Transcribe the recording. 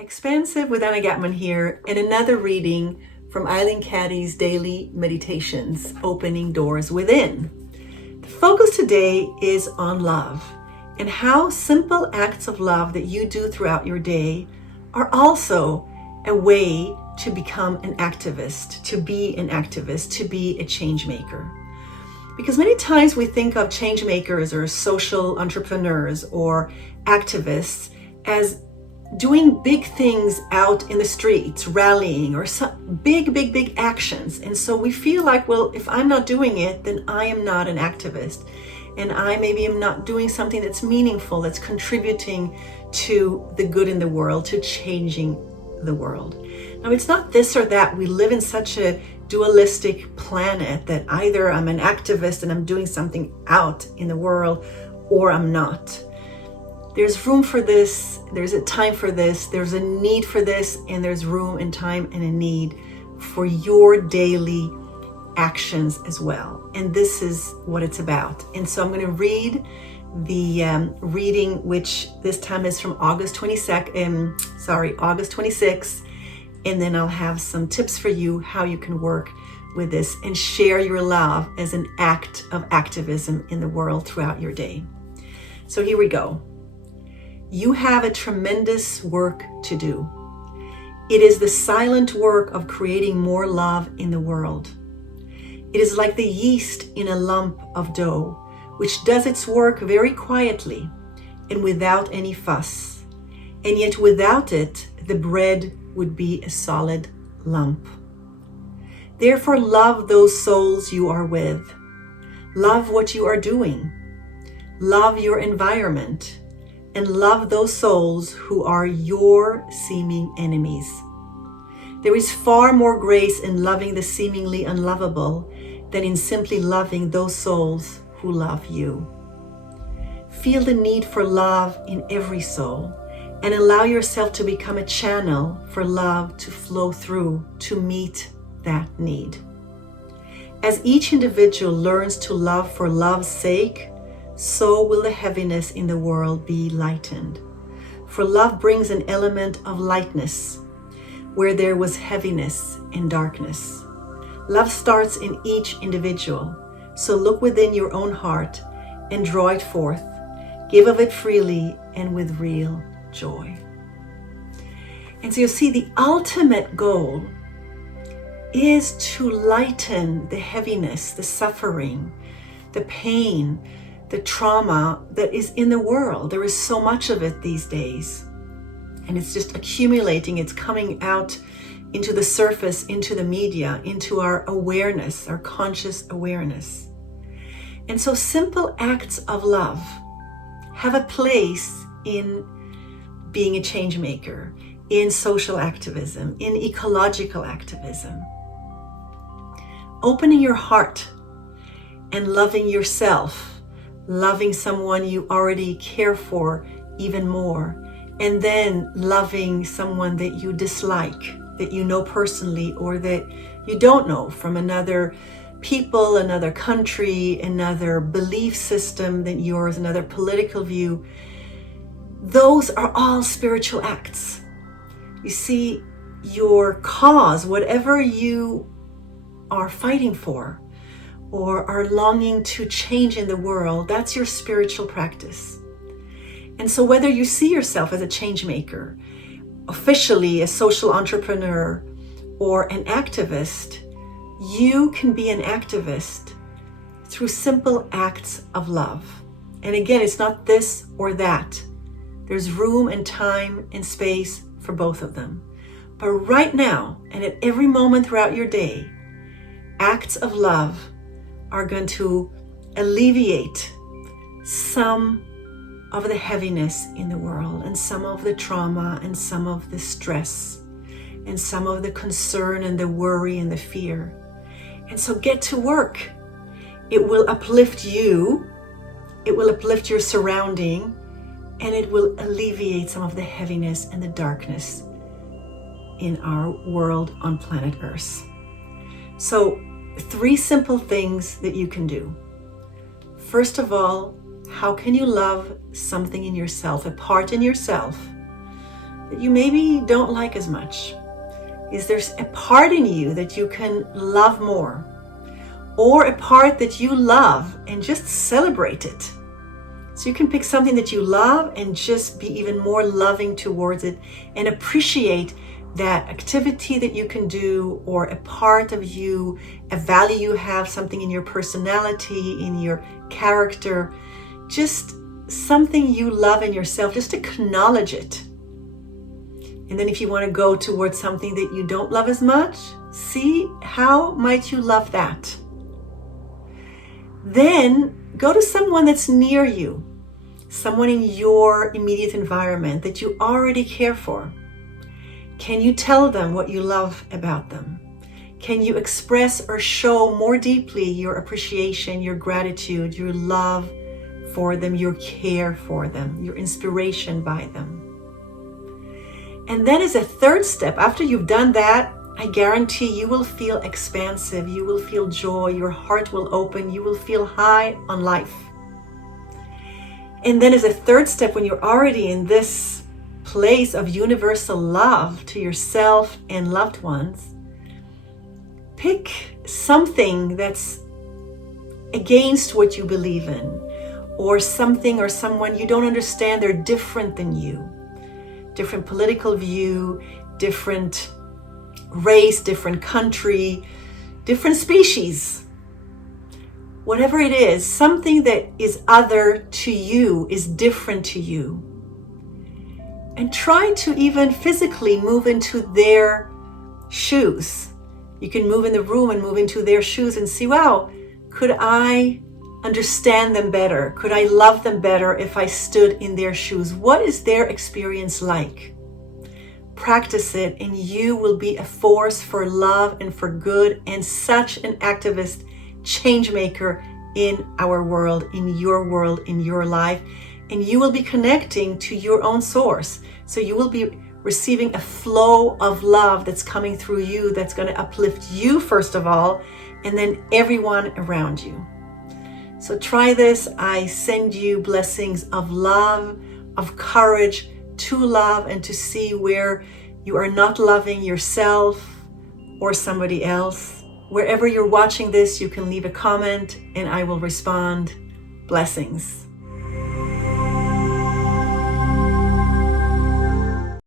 Expansive with Anna Gatman here, and another reading from Eileen Caddy's Daily Meditations, Opening Doors Within. The focus today is on love and how simple acts of love that you do throughout your day are also a way to become an activist, to be a change maker. Because many times we think of change makers or social entrepreneurs or activists as doing big things out in the streets, rallying, or some big actions. And so we feel like, well, if I'm not doing it, then I am not an activist. And I maybe am not doing something that's meaningful, that's contributing to the good in the world, to changing the world. Now, it's not this or that. We live in such a dualistic planet that either I'm an activist and I'm doing something out in the world, or I'm not. There's room for this, there's a time for this, there's a need for this, and there's room and time and a need for your daily actions as well. And this is what it's about. And so I'm going to read the reading, which this time is from August 26th, and then I'll have some tips for you how you can work with this and share your love as an act of activism in the world throughout your day. So here we go. You have a tremendous work to do. It is the silent work of creating more love in the world. It is like the yeast in a lump of dough, which does its work very quietly and without any fuss. And yet without it, the bread would be a solid lump. Therefore, love those souls you are with. Love what you are doing. Love your environment. And love those souls who are your seeming enemies. There is far more grace in loving the seemingly unlovable than in simply loving those souls who love you. Feel the need for love in every soul and allow yourself to become a channel for love to flow through to meet that need. As each individual learns to love for love's sake, so will the heaviness in the world be lightened. For love brings an element of lightness where there was heaviness and darkness. Love starts in each individual. So look within your own heart and draw it forth. Give of it freely and with real joy. And so you'll see the ultimate goal is to lighten the heaviness, the suffering, the pain, the trauma that is in the world. There is so much of it these days. And it's just accumulating. It's coming out into the surface, into the media, into our awareness, our conscious awareness. And so simple acts of love have a place in being a change maker, in social activism, in ecological activism. Opening your heart and loving yourself, loving someone you already care for even more, and then loving someone that you dislike, that you know personally or that you don't know, from another people, another country, another belief system than yours, another political view. Those are all spiritual acts. You see, your cause, whatever you are fighting for, or are longing to change in the world, that's your spiritual practice. And so whether you see yourself as a change maker, officially a social entrepreneur, or an activist, you can be an activist through simple acts of love. And again, it's not this or that. There's room and time and space for both of them. But right now, and at every moment throughout your day, acts of love are going to alleviate some of the heaviness in the world, and some of the trauma, and some of the stress, and some of the concern and the worry and the fear. And so get to work. It will uplift you, it will uplift your surrounding, and it will alleviate some of the heaviness and the darkness in our world on planet Earth. So 3 simple things that you can do. First of all, how can you love something in yourself, a part in yourself that you maybe don't like as much? Is there a part in you that you can love more? Or a part that you love and just celebrate it? So you can pick something that you love and just be even more loving towards it and appreciate that activity that you can do, or a part of you, a value you have, something in your personality, in your character, just something you love in yourself. Just acknowledge it. And then if you want to go towards something that you don't love as much, see how might you love that. Then go to someone that's near you, someone in your immediate environment that you already care for. Can you tell them what you love about them? Can you express or show more deeply your appreciation, your gratitude, your love for them, your care for them, your inspiration by them? And then as a third step, after you've done that, I guarantee you will feel expansive, you will feel joy, your heart will open, you will feel high on life. And then as a third step, when you're already in this place of universal love to yourself and loved ones, pick something that's against what you believe in, or something or someone you don't understand, they're different than you. Different political view, different race, different country, different species. Whatever it is, something that is other to you, is different to you. And try to even physically move into their shoes. You can move in the room and move into their shoes and see, wow, could I understand them better? Could I love them better if I stood in their shoes? What is their experience like? Practice it and you will be a force for love and for good, and such an activist, change maker in our world, in your life. And you will be connecting to your own source. So you will be receiving a flow of love that's coming through you, that's going to uplift you first of all, and then everyone around you. So try this. I send you blessings of love, of courage to love and to see where you are not loving yourself or somebody else. Wherever you're watching this, you can leave a comment and I will respond. Blessings.